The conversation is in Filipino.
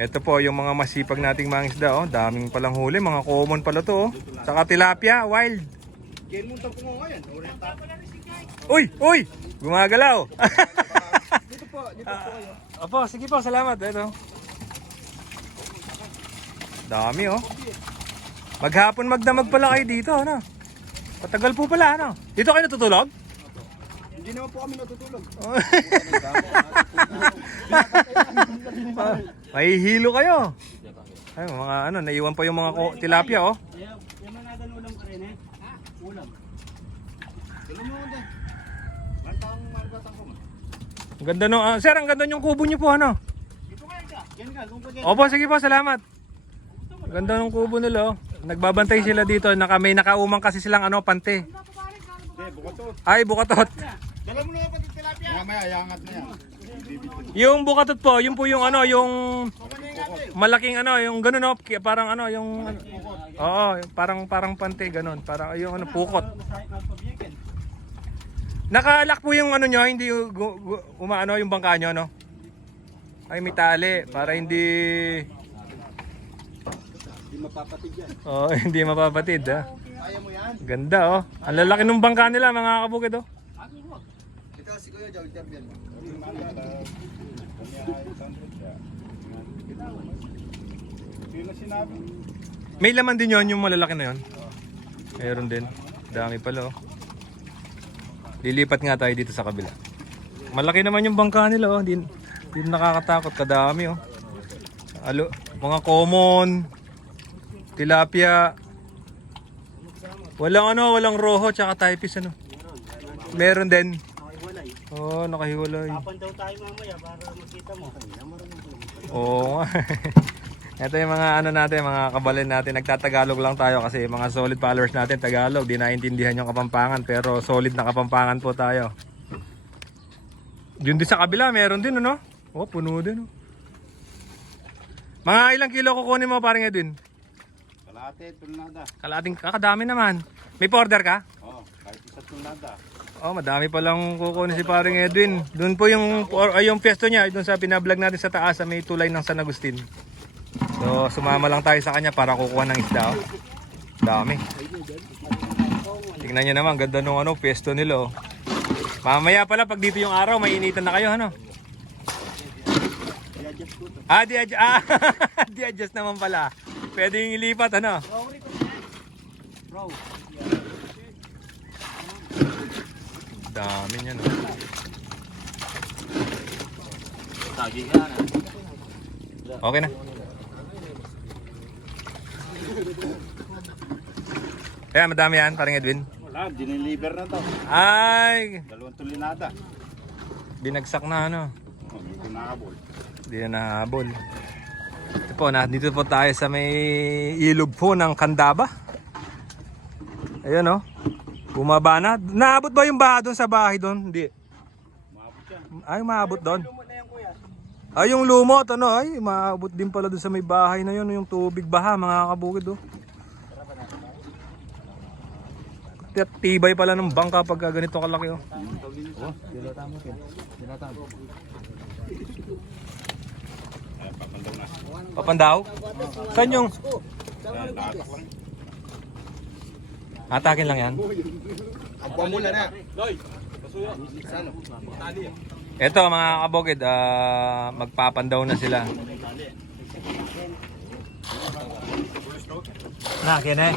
Ito po yung mga masipag nating mga isda oh. Daming palang huli, mga common pala to oh. Saka tilapia, wild. Uy, uy! Gumagalaw. Dito po, dito po kayo. Opo, sige po, salamat. Ito. Dami oh. Maghapon magdamag pala kayo dito, ano? Patagal po pala, ano? Dito kayo natutulog? Hindi naman po kami natutulog. Ah, Mahihilo kayo. Ay, mga ano, naiwan pa yung mga ko- tilapia, oh. Yung managan ulam ka rin eh. Ulam. Tignan mo din. Mantang magatang ko. Ang ganda no. ah, sir, ang ganda yung kubo niyo po, ano? Dito ka ka. Yan ka, kung pwede. Opo, sige po, salamat. Ang Ganda ng kubo nila, oh. Nagbabantay sila dito. Naka, may nakaumang kasi silang ano, pante. Bukatot. Ay, bukatot. Dala mo na nga pati tilapia. Mamaya, iangat na yan. Yung bukatot po, yun po yung ano, yung malaking ano, yung ganun, oh. Parang ano, yung... Oo, parang parang pante, ganun. Parang yung ano, pukot. Nakalak po yung ano nyo, hindi umaano yung bangka nyo, no? Ay, may tali, para hindi... Hindi mapapatid yan. Oh, hindi mapapatid, ha? Kaya mo yan. Ganda, oh. Ang lalaki ng bangka nila, mga kabukid, oh. Ito si Kuya Joel Champion. Sino sinabi? May laman din yon yung malalaki na yon. Meron din. Dami pala, oh. Lilipat nga tayo dito sa kabila. Malaki naman yung bangka nila, oh. Din, din nakakatakot, kadami, oh. Alo, mga common, tilapia. Walang ano, walang roho, tsaka typis, ano. Meron din. Nakahiwalay. Oh, nakahiwalay. Tapan daw tayo mamaya para makita mo. Oo nga. Ito yung mga ano natin, mga kabalin natin. Nagtatagalog lang tayo kasi mga solid followers natin Tagalog. Di naintindihan yung Kapampangan pero solid na Kapampangan po tayo. Yun din sa kabila, meron din ano? Oh, puno din. Oh. Mga ilang kilo kukunin mo paring Edwin? Kalate, tulnada. Kalating kakadami naman. May order ka? Oh, kahit isa tulnada. Oh, madami pa lang kukunin si paring Edwin. Doon po yung or, ay, yung pwesto niya, doon sa binablog natin sa taas sa may tulay ng San Agustin. So, sumama lang tayo sa kanya para kukuha ng isda. Oh. Dami. Tingnan niyo naman, ganda nung ano, pwesto nila. Oh. Mamaya pala pag dito yung araw, mainitan na kayo, ano? Ah, di adjust, ah, di naman pala. Pwede yung ilipat, ano? Bro. Dami niya, no? Tagi ka na. Okay na. Kaya madami yan, paring Edwin. Wala, diniliver na to. Ay, Dalawang tulinada. binagsak na ano. Hindi ko nahabol. Hindi na nahabol. Ito po, na, dito po tayo sa may ilog po ng Kandaba. Ayun oh. Bumaba na. Naabot ba yung baha doon sa bahay doon? Hindi. Mahabot yan. Ay, maabot doon. Ay, yung lumot, ano, ay, maabot din pala doon sa may bahay na yun, yung tubig baha, mga kabukid, oh. Tibay pala ng bangka pag ganito kalaki, oh. Ayan, papandaw na. Papandaw? Saan yung? Lahat lang. Atakin lang yan. Ang pamula na. Ito mga kabukid, ah, magpapandaw na sila. Na, kina eh.